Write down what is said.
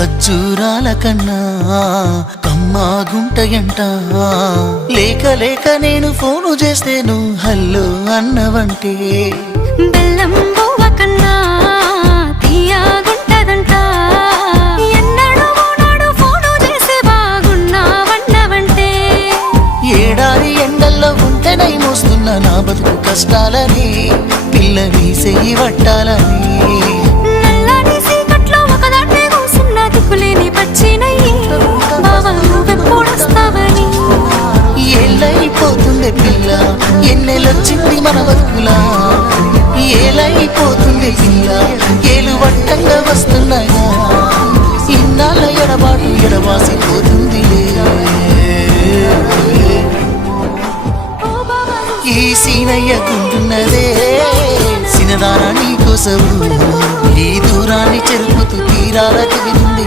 ఖర్జూరాల కన్నా కమ్మా గుంటయంట లేక లేక నేను ఫోను చేస్తే నువ్వు హల్లో అన్నవంటే బెల్లం బువ్వ కన్నా తీయగుంటదంట ఎన్నడూ నాడు ఫోను చేసి బాగున్నావన్నవంటే ఏడాది ఎండల్లో ఉంటేనై మోస్తున్న నా బతుకు కష్టాలని పిల్లని చెయ్యి పట్టాలని నల్లని సీకట్లో ఒకదాన్నే కూసున్న దిక్కులేని పచ్చినయ్యి బావా నువ్వెప్పుడొస్తావని ఏళ్ళైపోతుంది పిల్ల ఎన్నెలొచ్చింది మన బతుకులా ఏలైపోతుంది పిల్ల ఏలు వట్టంగా వస్తున్నాయా ఇన్నాళ్ళ ఎడబాటు ఎడవాసిపోతుంది ఈ సీనయ్య గుంటున్నదే సినదానా నీ కోసము ఈ దూరాన్ని చెరుపుతూ తీరాలకు వింది